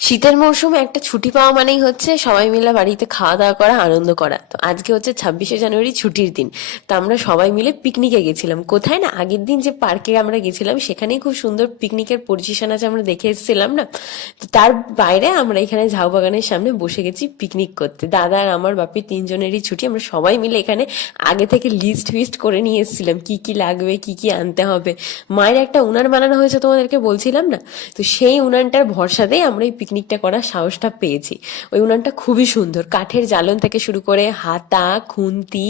শীতের মৌসুমে একটা ছুটি পাওয়া মানেই হচ্ছে সবাই মিলে বাড়িতে খাওয়া দাওয়া করা, আনন্দ করা। তো আজকে হচ্ছে 26শে জানুয়ারি, ছুটির দিন। তো আমরা সবাই মিলে পিকনিকে গেছিলাম। কোথায় না, আগের দিন যে পার্কে আমরা গেছিলাম সেখানেই খুব সুন্দর পিকনিকের পজিশন আছে, আমরা দেখে এসেছিলাম না। তো তার বাইরে আমরা এখানে ঝাউ বাগানের সামনে বসে গেছি পিকনিক করতে। দাদা আর আমার বাপির তিনজনেরই ছুটি। আমরা সবাই মিলে এখানে আগে থেকে লিস্ট ফিস্ট করে নিয়ে এসেছিলাম কি কি লাগবে, কি কি আনতে হবে। মায়ের একটা উনান বানানো হয়েছে, তোমাদেরকে বলছিলাম না। তো সেই উনানটার ভরসাতেই আমরা এই পিকনিকটা করার সাহসটা পেয়েছি। ওই উনানটা খুবই সুন্দর, কাঠের জ্বালন থেকে শুরু করে হাতা, খুন্তি,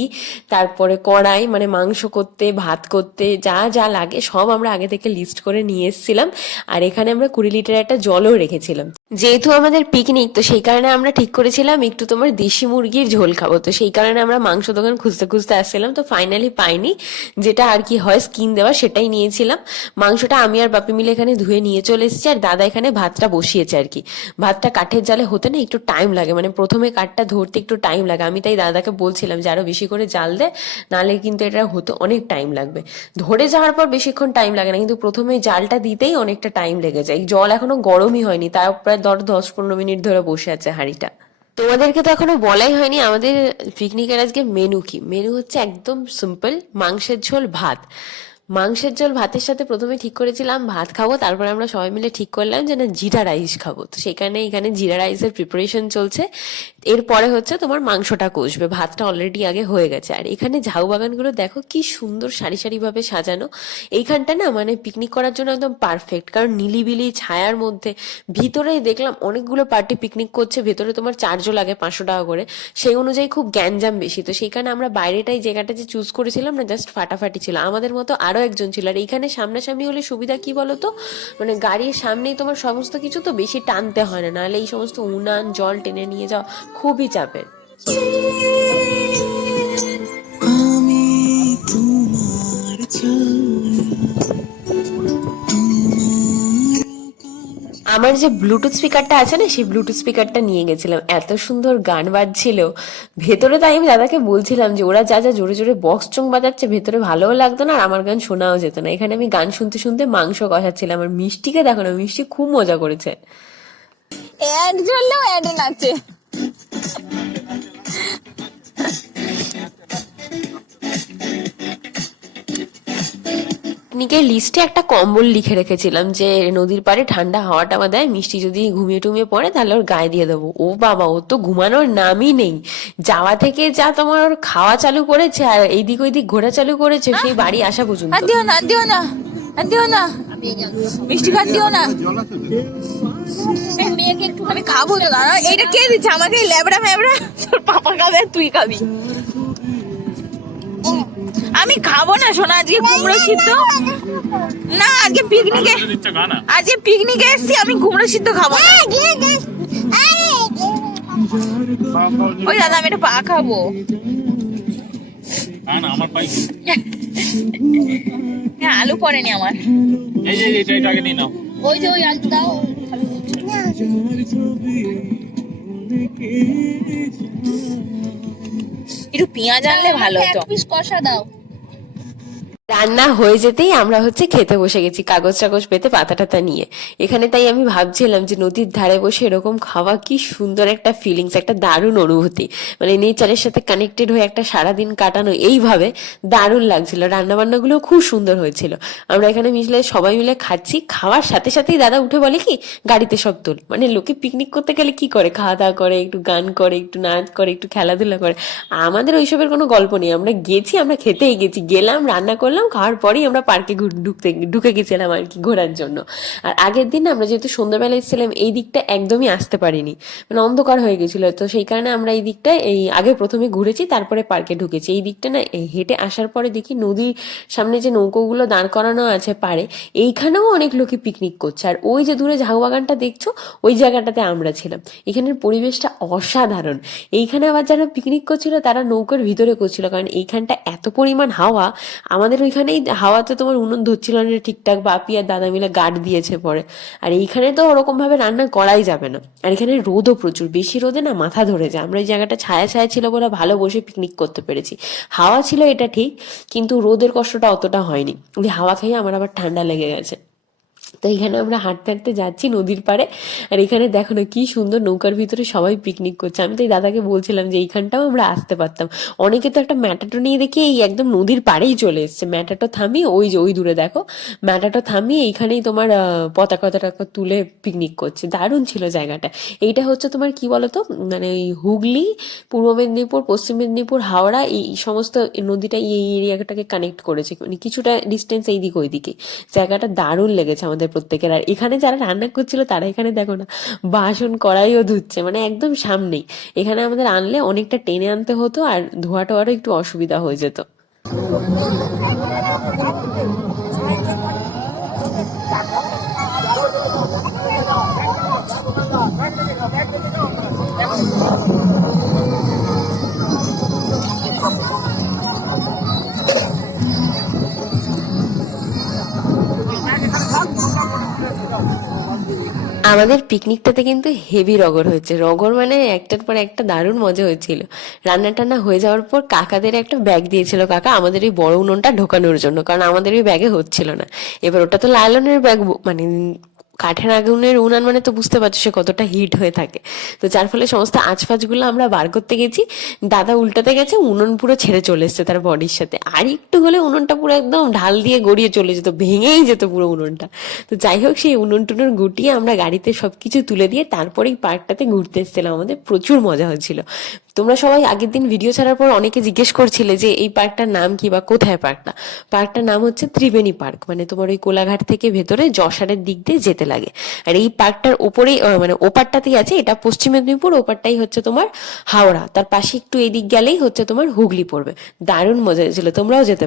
তারপরে কড়াই, মানে মাংস করতে, ভাত করতে যা যা লাগে সব আমরা আগে থেকে লিস্ট করে নিয়ে এসেছিলাম। আর এখানে আমরা 20 লিটার একটা জলও রেখেছিলাম। যেহেতু আমাদের পিকনিক, তো সেই কারণে আমরা ঠিক করেছিলাম একটু তোমার দেশি মুরগির ঝোল খাবো। তো সেই কারণে আমরা মাংস দোকান খুঁজতে খুঁজতে আসছিলাম, তো ফাইনালি পাইনি। যেটা আর কি হয় স্কিন দেওয়া, সেটাই নিয়েছিলাম। মাংসটা আমি আর বাপি মিলে এখানে ধুয়ে নিয়ে চলে এসেছি, আর দাদা এখানে ভাতটা বসিয়েছে আর কি। ভাতটা কাঠের জালে হতে না একটু টাইম লাগে, মানে প্রথমে কাঠটা ধরতে একটু টাইম লাগে। আমি তাই দাদাকে বলছিলাম যে আরো বেশি করে জাল দে, নাহলে কিন্তু এটা হতে অনেক টাইম লাগবে। ধরে যাওয়ার পর বেশিক্ষণ টাইম লাগে না, কিন্তু প্রথমে জালটা দিতেই অনেকটা টাইম লেগে যায়। জল এখনো গরমই হয়নি, তাও প্রায় 10-15 মিনিট ধরে বসে আছে হাঁড়িটা। তোমাদেরকে তো এখনো বলাই হয়নি আমাদের পিকনিকের আজকে মেনু কি। মেনু হচ্ছে একদম সিম্পল, মাংসের ঝোল, ভাত। মাংসের ঝোল ভাতের সাথে প্রথমে ঠিক করেছিলাম ভাত খাবো, তারপরে আমরা সবাই মিলে ঠিক করলাম যে না, জিরা রাইস খাবো। তো সেখানে এখানে জিরা রাইসের প্রিপারেশন চলছে। এরপরে হচ্ছে তোমার মাংসটা কষবে, ভাতটা অলরেডি আগে হয়ে গেছে। আর এখানে ঝাউ বাগানগুলো দেখো কি সুন্দর সারি সারি ভাবে সাজানো। এইখানটা না মানে পিকনিক করার জন্য একদম পারফেক্ট, কারণ নিলিবিলি ছায়ার মধ্যে। ভিতরে দেখলাম অনেকগুলো পার্টি পিকনিক করছে, ভেতরে তোমার চার্জও লাগে 500 টাকা করে। সেই অনুযায়ী খুব গ্যাঞ্জাম বেশি। তো সেই কারণে আমরা বাইরেটাই জায়গাটা যে চুজ করেছিলাম না, জাস্ট ফাটাফাটি ছিল। আমাদের মতো আরো একজন ছিল। আর এইখানে সামনাসামনি হলে সুবিধা কি বলতো, মানে গাড়ির সামনেই তোমার সমস্ত কিছু, তো বেশি টানতে হয় না, নাহলে এই সমস্ত উনান জল টেনে নিয়ে যাওয়া খুবই চাপের। আমি তোমার আমার যে ব্লুটুথ স্পিকারটা আছে না, সেই ব্লুটুথ স্পিকারটা নিয়ে গেছিলাম। এত সুন্দর গান বাজছিল ভেতরে, তাই আমি দাদাকে বলছিলাম যে ওরা যা যা জোরে জোরে বক্স চং বাজাচ্ছে, ভেতরে ভালোও লাগতো না আর আমার গান শোনাও যেত না। এখানে আমি গান শুনতে শুনতে মাংস কষাচ্ছিলাম। আর মিষ্টিকে দেখো না, মিষ্টি খুব মজা করেছে। অ্যাড চললেও অ্যাডে নাচে। পিকনিকের লিস্টে একটা কম্বল লিখে রেখেছিলাম যে নদীর পাড়ে ঠান্ডা হাওয়া টাওয়া দেয়, মিষ্টি যদি ঘুমিয়ে টুমিয়ে পড়ে তাহলে ওর গায়ে দিয়ে দেবো। ও বাবা, ও তো ঘুমানোর নামই নেই। যাওয়া থেকে যা তোমার ওর খাওয়া চালু করেছে আর এইদিক ওইদিক ঘোরা চালু করেছে, সেই বাড়ি আসা পর্যন্ত। আর দিও না, আর দিও না, আর দিও না, মিষ্টি খাট দিও না। মেয়েকে একটু আমি খাবো তো। দাঁড়া, এইটা কে দিচ্ছে আমাকে? ল্যাবড়া ফ্যাবড়া তোর পাপা খাবে আর তুই খাবি। আমি খাবো না সোনা, আজকে কুমড়ো সিদ্ধ না। আজকে পিকনিকে এসছি, আমি কুমড়ো সিদ্ধ খাবো না। ওই দাদা, আমি এটা পা খাবো। হ্যাঁ, আলু পড়েনি আমার। ওই যে ওই আলু দাও। একটু পেঁয়াজ আনলে ভালো হতো। এক পিস কষা দাও। রান্না হয়ে যেতেই আমরা হচ্ছে খেতে বসে গেছি, কাগজ টাগজ পেতে পাতা টাতা নিয়ে। এখানে তাই আমি ভাবছিলাম যে নদীর ধারে বসে এরকম খাওয়া কি সুন্দর একটা ফিলিংস, একটা দারুণ অনুভূতি। মানে নেচারের সাথে কানেক্টেড হয়ে একটা সারাদিন কাটানো, এইভাবে দারুণ লাগছিল। রান্না বান্নাগুলো খুব সুন্দর হয়েছিল। আমরা এখানে মিশলে সবাই মিলে খাচ্ছি, খাওয়ার সাথে সাথেই দাদা উঠে বলে কি, গাড়িতে সব তোল। মানে লোকে পিকনিক করতে গেলে কি করে, খাওয়া দাওয়া করে, একটু গান করে, একটু নাচ করে, একটু খেলাধুলা করে। আমাদের ওইসবের কোনো গল্প নেই। আমরা গেছি, আমরা খেতেই গেছি, গেলাম, রান্না করলাম, খাওয়ার পরেই আমরা পার্কে ঢুকে গেছিলাম আর কি ঘোরার জন্য। আর আগের দিন আমরা যেহেতু সন্ধ্যাবেলা এসেছিলাম, এই দিকটা একদমই আসতে পারিনি, মানে অন্ধকার হয়ে গেছিল। তো সেই কারণে আমরা এই দিকটা এই আগে প্রথমে ঘুরেছি, তারপরে পার্কে ঢুকেছি। এই দিকটা না হেঁটে আসার পরে দেখি নদীর সামনে যে নৌকোগুলো দাঁড় করানো আছে পারে, এইখানেও অনেক লোকে পিকনিক করছে। আর ওই যে দূরে ঝাউ বাগানটা দেখছো, ওই জায়গাটাতে আমরা ছিলাম। এখানের পরিবেশটা অসাধারণ। এইখানে আবার যারা পিকনিক করছিল তারা নৌকার ভিতরে করছিল, কারণ এইখানটা এত পরিমাণ হাওয়া। আমাদের ওইখানেই হাওয়াতে তোমার উনুন ধরছিল না ঠিকঠাক, বাপি আর দাদা মিলে গার্ড দিয়েছে পরে। আর এইখানে তো ওরকম ভাবে রান্না করাই যাবে না। আর এখানে রোদও প্রচুর, বেশি রোদে না মাথা ধরে যায়। আমরা ওই জায়গাটা ছায়া ছায়া ছিল বলে ভালো বসে পিকনিক করতে পেরেছি। হাওয়া ছিল এটা ঠিক, কিন্তু রোদের কষ্টটা অতটা হয়নি। ওই হাওয়া খেয়ে আমার আবার ঠান্ডা লেগে গেছে। তো এখানে আমরা হাঁটতে হাঁটতে যাচ্ছি নদীর পাড়ে, আর এখানে দেখো না কি সুন্দর নৌকার ভিতরে সবাই পিকনিক করছে। আমি তো এই দাদাকে বলছিলাম যে এইখানটাও আমরা আসতে পারতাম। অনেকে তো একটা ম্যাটাটো নিয়ে দেখি এই একদম নদীর পাড়েই চলে এসছে, ম্যাটাটো থামিয়ে ওই যে ওই দূরে দেখো ম্যাটাটো থামিয়ে এইখানেই তোমার পতাকা টতাকা তুলে পিকনিক করছে। দারুণ ছিল জায়গাটা। এইটা হচ্ছে তোমার কি বলতো, মানে এই হুগলি, পূর্ব মেদিনীপুর, পশ্চিম মেদিনীপুর, হাওড়া এই সমস্ত নদীটা এই এরিয়াটাকে কানেক্ট করেছে, মানে কিছুটা ডিস্টেন্স এইদিক ওইদিকে। জায়গাটা দারুণ লেগেছে আমাদের প্রত্যেকের। আর এখানে যারা রান্না করছিল তারা এখানে দেখো না বাসন কড়াইও ধুচ্ছে, মানে একদম সামনেই। এখানে আমাদের আনলে অনেকটা টেনে আনতে হতো আর ধোয়া টোয়ারও একটু অসুবিধা হয়ে যেত। আমাদের পিকনিকটাতে কিন্তু হেভি রগর হয়েছে। রগর মানে একটার পর একটা দারুণ মজা হয়েছিল। রান্না টান্না হয়ে যাওয়ার পর কাকাদের একটা ব্যাগ দিয়েছিল কাকা আমাদের এই বড় উনুনটা ঢোকানোর জন্য, কারণ আমাদের ওই ব্যাগে হচ্ছিল না। এবার ওটা তো লাইলনের ব্যাগ, মানে কাঠের আগুনের উনান, মানে তো বুঝতে পারছো সে কতটা হিট হয়ে থাকে। তো যার ফলে সমস্ত আঁচফাঁচগুলো আমরা বার করতে গেছি, দাদা উল্টাতে গেছে, উনুন পুরো ছেড়ে চলে এসছে তার বডির সাথে। আর একটু হলে উনুনটা পুরো একদম ঢাল দিয়ে গড়িয়ে চলে যেত, ভেঙেই যেত পুরো উনুনটা। তো যাই হোক, সেই উনুন টুনুন গুটিয়ে আমরা গাড়িতে সবকিছু তুলে দিয়ে তারপরেই পার্কটাতে ঘুরতে এসেছিলাম। আমাদের প্রচুর মজা হয়েছিল। তোমরা সবাই আগের দিন ভিডিও ছাড়ার পর অনেকে জিজ্ঞেস করছিলে যে এই পার্কটার নাম কি বা কোথায় পার্কটা। পার্কটার নাম হচ্ছে ত্রিবেণী পার্ক, মানে তোমার ওই কোলাঘাট থেকে ভেতরে যশোরের দিক দিয়ে যেতে লাগে। আর এই পার্কটার ওপরেই মানে ওপারটাতেই আছে, এটা পশ্চিম মেদিনীপুর, ওপারটাই হচ্ছে তোমার হাওড়া, তার পাশে একটু এদিক গেলেই হচ্ছে তোমার হুগলি পড়বে। দারুণ মজা হয়েছিল, তোমরাও যেতে